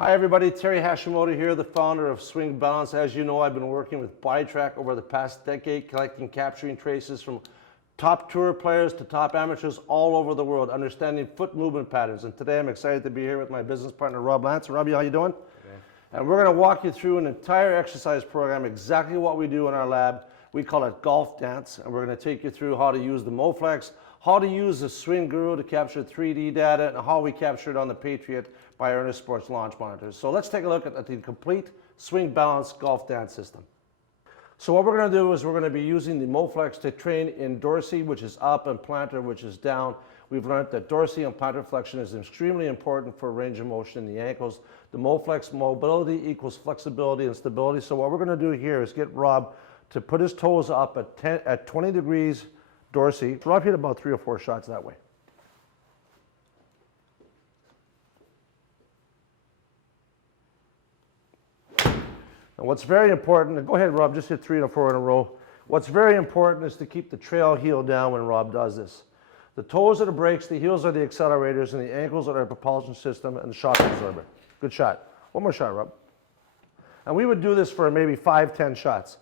Hi everybody, Terry Hashimoto here, the founder of Swing Balance. As you know, I've been working with BiTrack over the past decade, collecting, capturing traces from top tour players to top amateurs all over the world, understanding foot movement patterns. And today I'm excited to be here with my business partner, Rob Lance. Robbie, how you doing? Okay. And we're gonna walk you through an entire exercise program, exactly what we do in our lab. We call it golf dance, and we're gonna take you through how to use the Moflex, how to use the Swing Guru to capture 3D data, and how we capture it on the Patriot by Ernest Sports launch monitors. So let's take a look at the complete Swing Balance golf dance system. So what we're going to do is we're going to be using the Moflex to train in dorsey, which is up, and plantar, which is down. We've learned that dorsey and plantar flexion is extremely important for range of motion in the ankles. The Moflex mobility equals flexibility and stability. So what we're going to do here is get Rob to put his toes up at 20 degrees dorsey. Rob hit about 3 or 4 shots that way. And what's very important, go ahead Rob, just hit 3 or 4 in a row. What's very important is to keep the trail heel down when Rob does this. The toes are the brakes, the heels are the accelerators, and the ankles are our propulsion system and the shock absorber. Good shot. One more shot, Rob. And we would do this for maybe 5, 10 shots.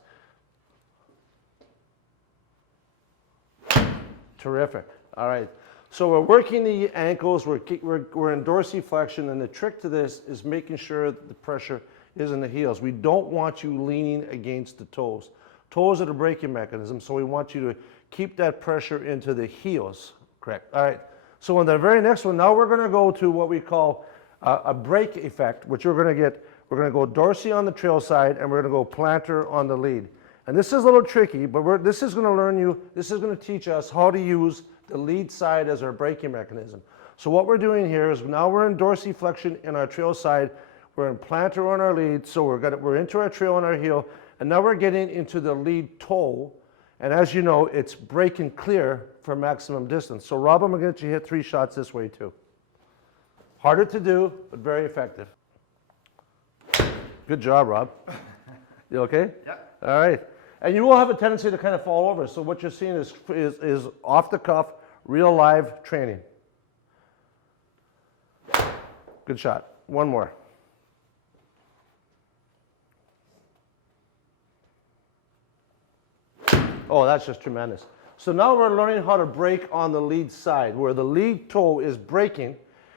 Terrific. All right. So we're working the ankles, we're in dorsiflexion, and the trick to this is making sure that the pressure is in the heels. We don't want you leaning against the toes. Toes are the braking mechanism, so we want you to keep that pressure into the heels. Correct. All right. So on the very next one, now we're going to go to what we call a brake effect, which we're going to go dorsey on the trail side, and we're going to go plantar on the lead. And this is a little tricky, but this is going to teach us how to use the lead side as our braking mechanism. So what we're doing here is now we're in dorsiflexion in our trail side, we're in plantar on our lead, so we're into our trail on our heel, and now we're getting into the lead toe, and as you know, it's braking clear for maximum distance. So Rob, I'm going to get you hit 3 shots this way too. Harder to do, but very effective. Good job, Rob. You okay? Yeah. All right. And you will have a tendency to kind of fall over. So what you're seeing is off the cuff, real live training. Good shot. One more. Oh, that's just tremendous. So now we're learning how to brake on the lead side, where the lead toe is braking,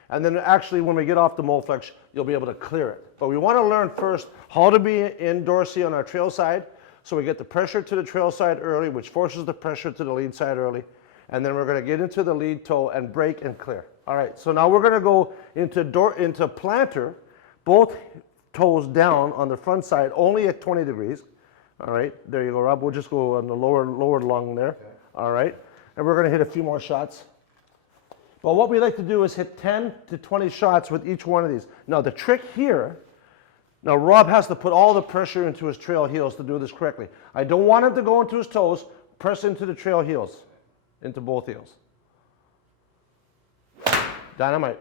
and then actually when we get off the Moflex, you'll be able to clear it. But we want to learn first how to be in dorsey on our trail side, so we get the pressure to the trail side early, which forces the pressure to the lead side early, and then we're going to get into the lead toe and brake and clear. All right, so now we're going to go into plantar, both toes down on the front side, only at 20 degrees. All right, there you go, Rob. We'll just go on the lower lung there. Okay. All right, and we're going to hit a few more shots. But what we like to do is hit 10 to 20 shots with each one of these. Now the trick here, now Rob has to put all the pressure into his trail heels to do this correctly. I don't want him to go into his toes, press into the trail heels, into both heels. Dynamite.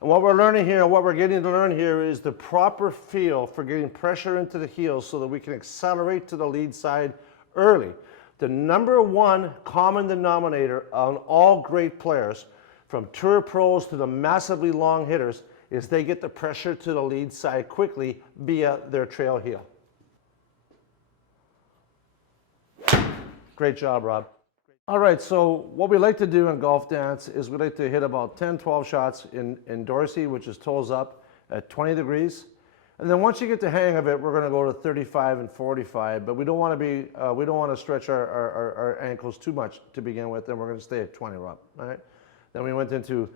And what we're learning here, what we're getting to learn here is the proper feel for getting pressure into the heels so that we can accelerate to the lead side early. The number one common denominator on all great players, from tour pros to the massively long hitters, is they get the pressure to the lead side quickly via their trail heel. Great job, Rob. All right, so what we like to do in golf dance is we like to hit about 10, 12 shots in dorsey, which is toes up at 20 degrees. And then once you get the hang of it, we're going to go to 35 and 45, but we don't want to stretch our ankles too much to begin with, and we're going to stay at 20, Rob. All right. Then we went into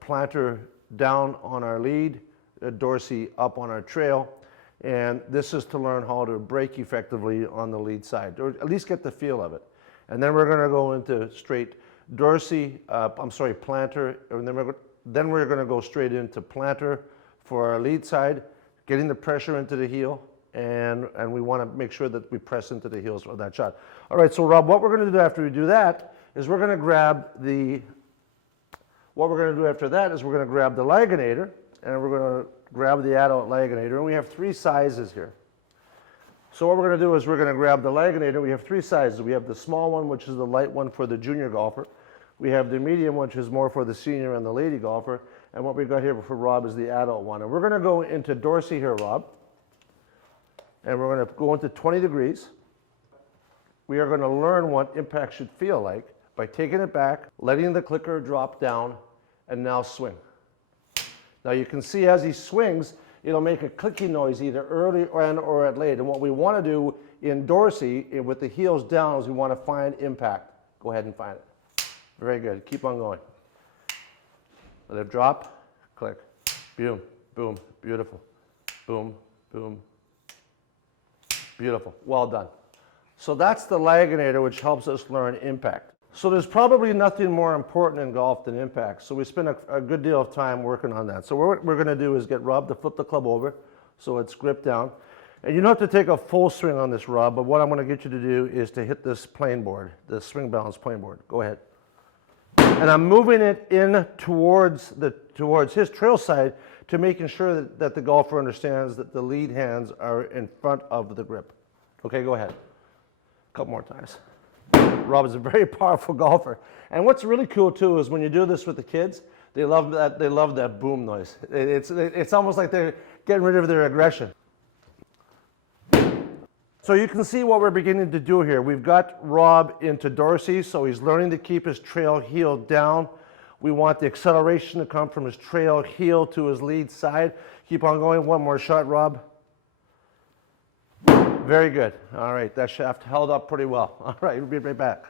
plantar down on our lead, dorsey up on our trail, and this is to learn how to brake effectively on the lead side, or at least get the feel of it. And then we're going to go into straight dorsey, plantar, and then we're going to go straight into plantar for our lead side, getting the pressure into the heel, and we want to make sure that we press into the heels of that shot. All right, so Rob, what we're going to do after we do that is we're going to grab the liganator, and we're going to grab the adult liganator, and we have 3 sizes here. So what we're going to do is we're going to grab the liganator. We have 3 sizes. We have the small one, which is the light one for the junior golfer. We have the medium, which is more for the senior and the lady golfer. And what we got here for Rob is the adult one. And we're going to go into Dorsey here, Rob. And we're going to go into 20 degrees. We are going to learn what impact should feel like by taking it back, letting the clicker drop down, and now swing. Now you can see as he swings, it'll make a clicking noise either early or at late. And what we want to do in Dorsey, with the heels down, is we want to find impact. Go ahead and find it. Very good. Keep on going. Let it drop, click, boom, boom, beautiful, boom, boom, beautiful, well done. So that's the Laginator, which helps us learn impact. So there's probably nothing more important in golf than impact. So we spend a good deal of time working on that. So what we're gonna do is get Rob to flip the club over so it's gripped down. And you don't have to take a full swing on this, Rob, but what I'm gonna get you to do is to hit this plane board, the swing balance plane board. Go ahead. And I'm moving it in towards his trail side to making sure that the golfer understands that the lead hands are in front of the grip. Okay, go ahead. A couple more times. Rob is a very powerful golfer. And what's really cool too is when you do this with the kids, they love that boom noise. It's almost like they're getting rid of their aggression. So you can see what we're beginning to do here. We've got Rob into Dorsey, so he's learning to keep his trail heel down. We want the acceleration to come from his trail heel to his lead side. Keep on going. One more shot, Rob. Very good. All right, that shaft held up pretty well. All right, we'll be right back.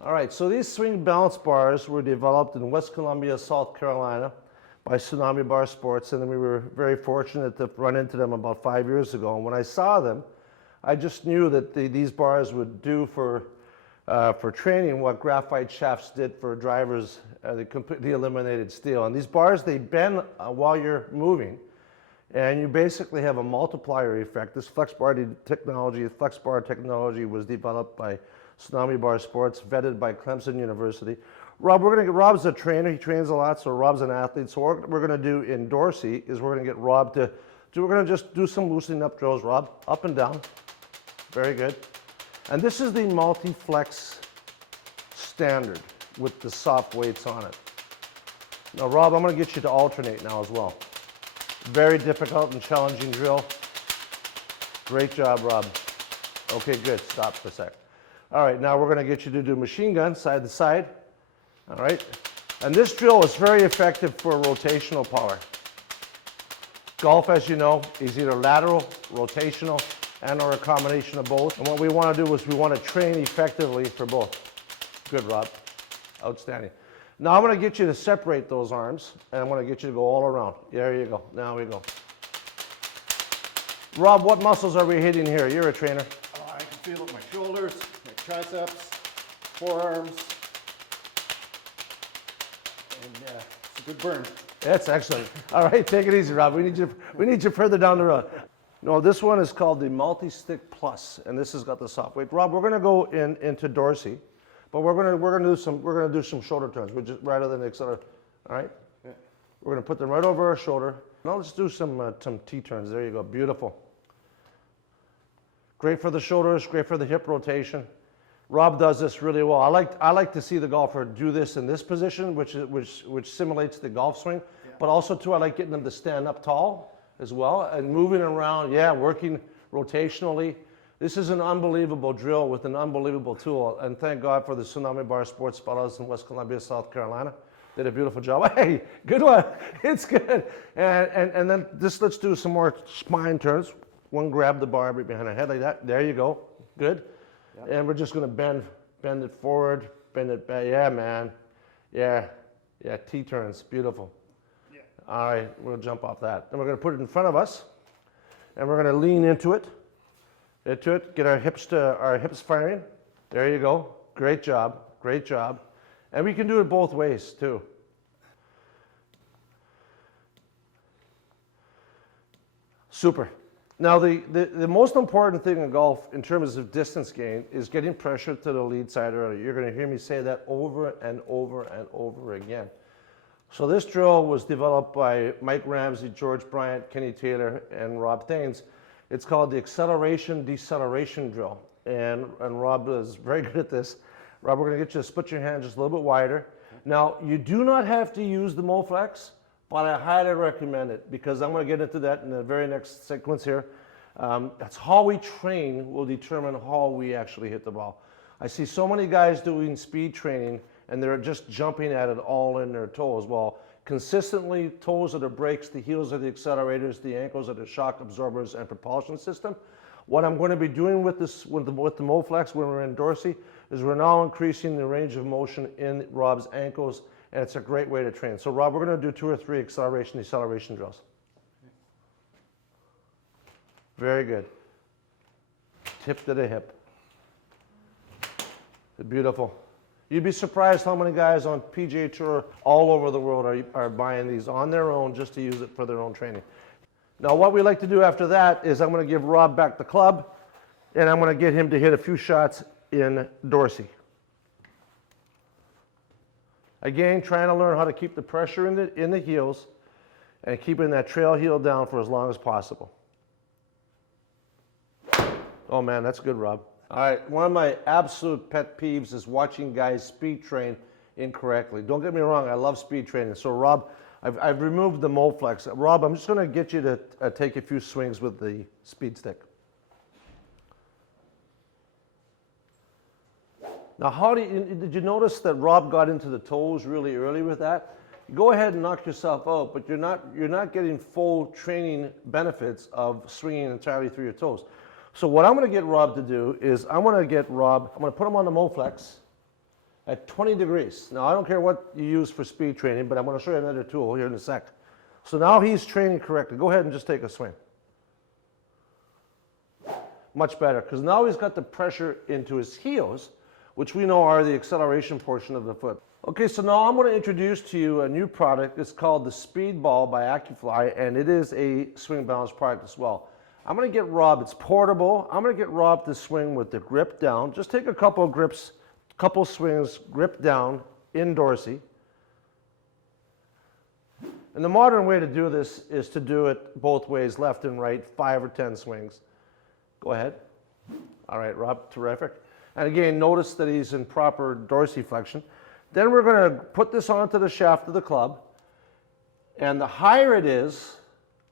All right, so these swing balance bars were developed in West Columbia, South Carolina by Tsunami Bar Sports, and then we were very fortunate to run into them about 5 years ago. And when I saw them, I just knew that these bars would do for training what graphite shafts did for drivers. They completely eliminated steel. And these bars, they bend while you're moving. And you basically have a multiplier effect. This flex bar technology was developed by Tsunami Bar Sports, vetted by Clemson University. Rob's a trainer, he trains a lot, so Rob's an athlete. So what we're gonna do in Dorsey is we're gonna get Rob we're gonna just do some loosening up drills, Rob, up and down. Very good. And this is the multi-flex standard with the soft weights on it. Now, Rob, I'm gonna get you to alternate now as well. Very difficult and challenging drill. Great job, Rob. Okay, good. Stop for a sec. All right, now we're going to get you to do machine gun, side to side. All right. And this drill is very effective for rotational power. Golf, as you know, is either lateral, rotational, and/or a combination of both. And what we want to do is we want to train effectively for both. Good, Rob. Outstanding. Now I'm going to get you to separate those arms, and I'm going to get you to go all around. There you go. Now we go. Rob, what muscles are we hitting here? You're a trainer. Oh, I can feel it in my shoulders, my triceps, forearms, and it's a good burn. That's excellent. All right, take it easy, Rob. We need you further down the road. No, this one is called the Multi-Stick Plus, and this has got the soft weight. Rob, we're going to go into Dorsey. But we're gonna do some shoulder turns, which is rather than accelerate. All right. Yeah. We're gonna put them right over our shoulder. Now let's do some T turns. There you go. Beautiful. Great for the shoulders. Great for the hip rotation. Rob does this really well. I like to see the golfer do this in this position, which simulates the golf swing. Yeah. But also too, I like getting them to stand up tall as well and moving around. Yeah, working rotationally. This is an unbelievable drill with an unbelievable tool, and thank God for the Tsunami Bar Sports fellows in West Columbia, South Carolina. Did a beautiful job. Hey, good one. It's good. And then let's do some more spine turns. One, grab the bar behind our head like that. There you go. Good. Yep. And we're just going to bend it forward, bend it back. Yeah, man. Yeah. T turns. Beautiful. Yeah. All right, we'll jump off that. Then we're going to put it in front of us, and we're going to lean into it. Get our hips firing. There you go. Great job. Great job. And we can do it both ways too. Super. Now the most important thing in golf in terms of distance gain is getting pressure to the lead side early. You're going to hear me say that over and over and over again. So this drill was developed by Mike Ramsey, George Bryant, Kenny Taylor, and Rob Thanes. It's called the acceleration deceleration drill, and Rob is very good at this. Rob, we're going to get you to split your hand just a little bit wider. Now, you do not have to use the Moflex, but I highly recommend it because I'm going to get into that in the very next sequence here. That's how we train will determine how we actually hit the ball. I see so many guys doing speed training and they're just jumping at it all in their toes. Well, consistently, toes are the brakes, the heels are the accelerators, the ankles are the shock absorbers and propulsion system. What I'm going to be doing with this, with the Moflex when we're in Dorsey, is we're now increasing the range of motion in Rob's ankles, and it's a great way to train. So Rob, we're going to do 2 or 3 acceleration, deceleration drills. Very good. Tip to the hip. Beautiful. You'd be surprised how many guys on PGA Tour all over the world are buying these on their own just to use it for their own training. Now what we like to do after that is I'm going to give Rob back the club and I'm going to get him to hit a few shots in Dorsey. Again, trying to learn how to keep the pressure in the heels and keeping that trail heel down for as long as possible. Oh man, that's good, Rob. All right, one of my absolute pet peeves is watching guys speed train incorrectly. Don't get me wrong, I love speed training. So Rob, I've removed the Moflex. Rob, I'm just going to get you to take a few swings with the speed stick. Now, did you notice that Rob got into the toes really early with that? Go ahead and knock yourself out, but you're not getting full training benefits of swinging entirely through your toes. So what I'm going to get Rob to do is I'm going to put him on the Moflex at 20 degrees. Now, I don't care what you use for speed training, but I'm going to show you another tool here in a sec. So now he's training correctly. Go ahead and just take a swing. Much better, because now he's got the pressure into his heels, which we know are the acceleration portion of the foot. Okay, so now I'm going to introduce to you a new product. It's called the Speedball by AccuFly, and it is a swing balance product as well. I'm going to get Rob, it's portable. I'm going to get Rob to swing with the grip down. Just take a couple of grips, couple swings, grip down in Dorsey. And the modern way to do this is to do it both ways, left and right, 5 or 10 swings. Go ahead. All right, Rob, terrific. And again, notice that he's in proper dorsiflexion. Then we're going to put this onto the shaft of the club. And the higher it is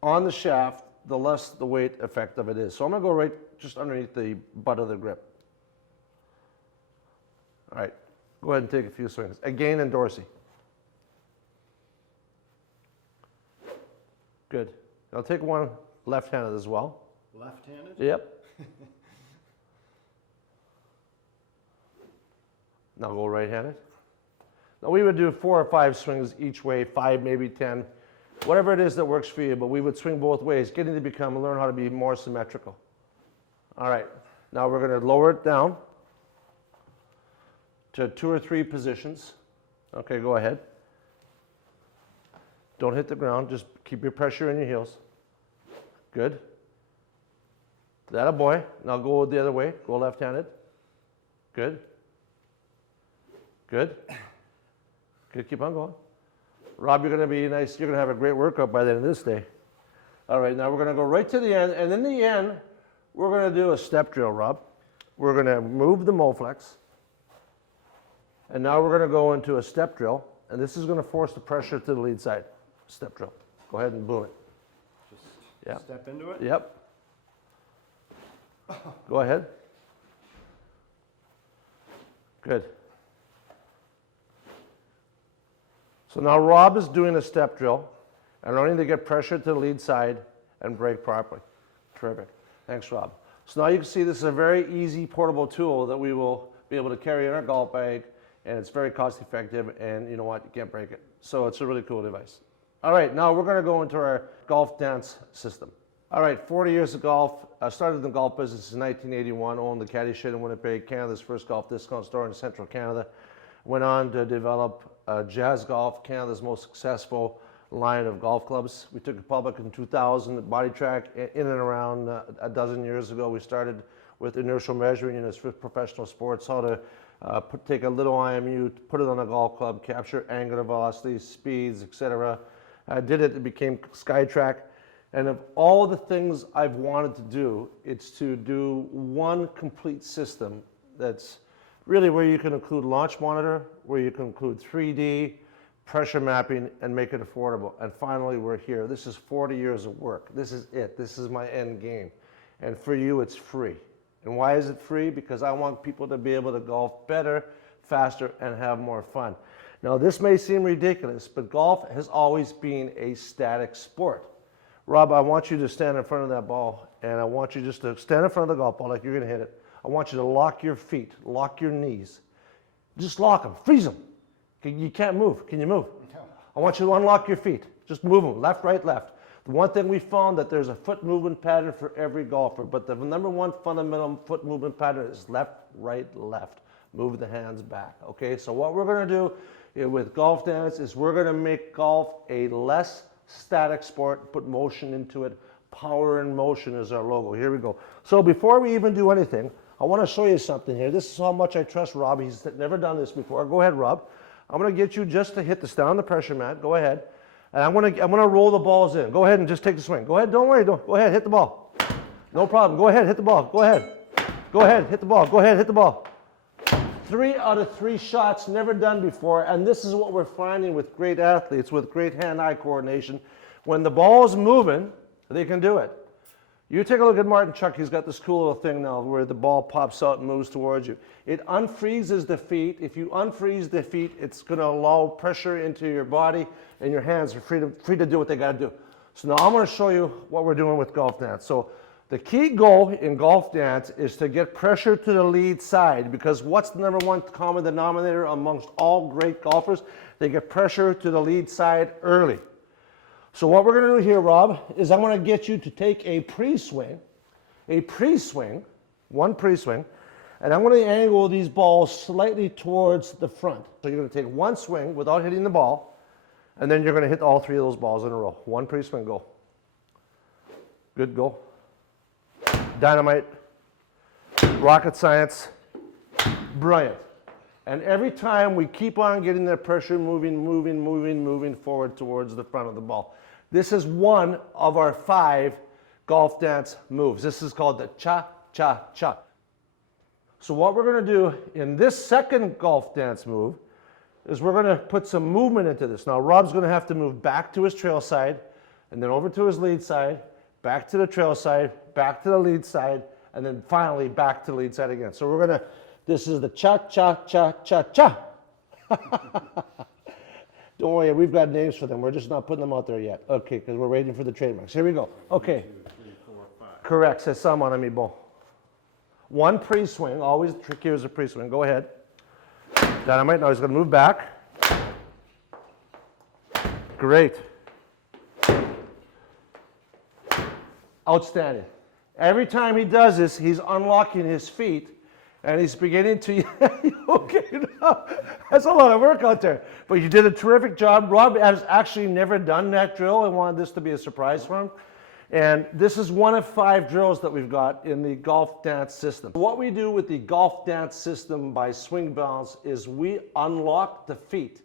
on the shaft, the less the weight effect of it is. So I'm going to go right just underneath the butt of the grip. All right, go ahead and take a few swings. Again in Dorsey. Good. I'll take one left-handed as well. Left-handed? Yep. Now go right-handed. Now we would do 4 or 5 swings each way, 5, maybe 10, whatever it is that works for you, but we would swing both ways, getting to learn how to be more symmetrical. All right, now we're going to lower it down to 2 or 3 positions. Okay, go ahead. Don't hit the ground, just keep your pressure in your heels. Good. That a boy. Now go the other way, go left-handed. Good. Good. Good, keep on going. Rob, you're going to be nice. You're going to have a great workout by the end of this day. All right, now we're going to go right to the end. And in the end, we're going to do a step drill, Rob. We're going to move the Moflex. And now we're going to go into a step drill. And this is going to force the pressure to the lead side. Step drill. Go ahead and boom it. Just step into it? Yep. Go ahead. Good. So now Rob is doing a step drill and learning to get pressure to the lead side and brake properly. Terrific. Thanks, Rob. So now you can see this is a very easy portable tool that we will be able to carry in our golf bag, and it's very cost effective, and you know what, you can't break it. So it's a really cool device. All right, now we're going to go into our golf dance system. All right, 40 years of golf. I started in the golf business in 1981, owned the Caddy Shed in Winnipeg, Canada's first golf discount store in central Canada. Went on to develop Jazz Golf, Canada's most successful line of golf clubs. We took it public in 2000, Body Track, in and around a dozen years ago. We started with inertial measuring units for professional sports, how to take a little IMU, put it on a golf club, capture angular velocities, speeds, etc. I did it, it became SkyTrack. And of all the things I've wanted to do, it's to do one complete system that's really where you can include launch monitor, where you can include 3D, pressure mapping, and make it affordable. And finally, we're here. This is 40 years of work. This is it. This is my end game. And for you, it's free. And why is it free? Because I want people to be able to golf better, faster, and have more fun. Now, this may seem ridiculous, but golf has always been a static sport. Rob, I want you to stand in front of that ball, and I want you just to stand in front of the golf ball like you're going to hit it. I want you to lock your feet, lock your knees. Just lock them, freeze them. You can't move. Can you move? No. I want you to unlock your feet. Just move them, left, right, left. The one thing we found that there's a foot movement pattern for every golfer, but the number one fundamental foot movement pattern is left, right, left. Move the hands back, okay? So what we're gonna do with Golf Dance is we're gonna make golf a less static sport, put motion into it. Power and motion is our logo. Here we go. So before we even do anything, I wanna show you something here. This is how much I trust Rob. He's never done this before. Go ahead, Rob. I'm gonna get you just to hit this down the pressure mat. Go ahead. And I'm gonna roll the balls in. Go ahead and just take the swing. Go ahead, don't worry, go ahead, hit the ball. No problem, go ahead, hit the ball, go ahead. Go ahead, hit the ball, go ahead, hit the ball. 3 out of 3 shots, never done before, and this is what we're finding with great athletes, with great hand-eye coordination. When the ball's moving, they can do it. You take a look at Martin Chuck, he's got this cool little thing now where the ball pops out and moves towards you. It unfreezes the feet. If you unfreeze the feet, it's gonna allow pressure into your body and your hands are free to do what they gotta do. So now I'm gonna show you what we're doing with Golf Dance. So the key goal in Golf Dance is to get pressure to the lead side, because what's the number one common denominator amongst all great golfers? They get pressure to the lead side early. So what we're gonna do here, Rob, is I'm gonna get you to take a pre-swing, one pre-swing, and I'm gonna angle these balls slightly towards the front. So you're gonna take one swing without hitting the ball, and then you're gonna hit all 3 of those balls in a row. One pre-swing, go. Good, go. Dynamite, rocket science, brilliant. And every time we keep on getting that pressure moving forward towards the front of the ball. This is one of our 5 Golf Dance moves. This is called the cha-cha-cha. So what we're gonna do in this second Golf Dance move is we're gonna put some movement into this. Now Rob's gonna have to move back to his trail side, and then over to his lead side, back to the trail side, back to the lead side, and then finally back to the lead side again. So we're gonna, this is the cha-cha-cha-cha-cha. Don't worry, we've got names for them. We're just not putting them out there yet. Okay, because we're waiting for the trademarks. Here we go. Okay. 1, 2, 3, 4, 5. Correct. C'est ça, mon ami. Bon. One pre-swing. Always the trick here is a pre-swing. Go ahead. Dynamite. Now he's going to move back. Great. Outstanding. Every time he does this, he's unlocking his feet, and he's beginning to, okay, no, that's a lot of work out there. But you did a terrific job. Rob has actually never done that drill. I wanted this to be a surprise for him. And this is one of 5 drills that we've got in the Golf Dance system. What we do with the Golf Dance system by swing balance is we unlock the feet.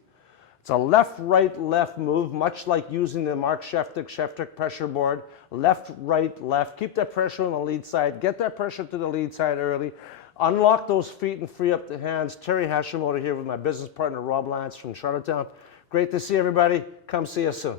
It's a left, right, left move, much like using the Mark Sheftick pressure board. Left, right, left. Keep that pressure on the lead side. Get that pressure to the lead side early. Unlock those feet and free up the hands. Terry Hashimoto here with my business partner, Rob Lance from Charlottetown. Great to see everybody. Come see us soon.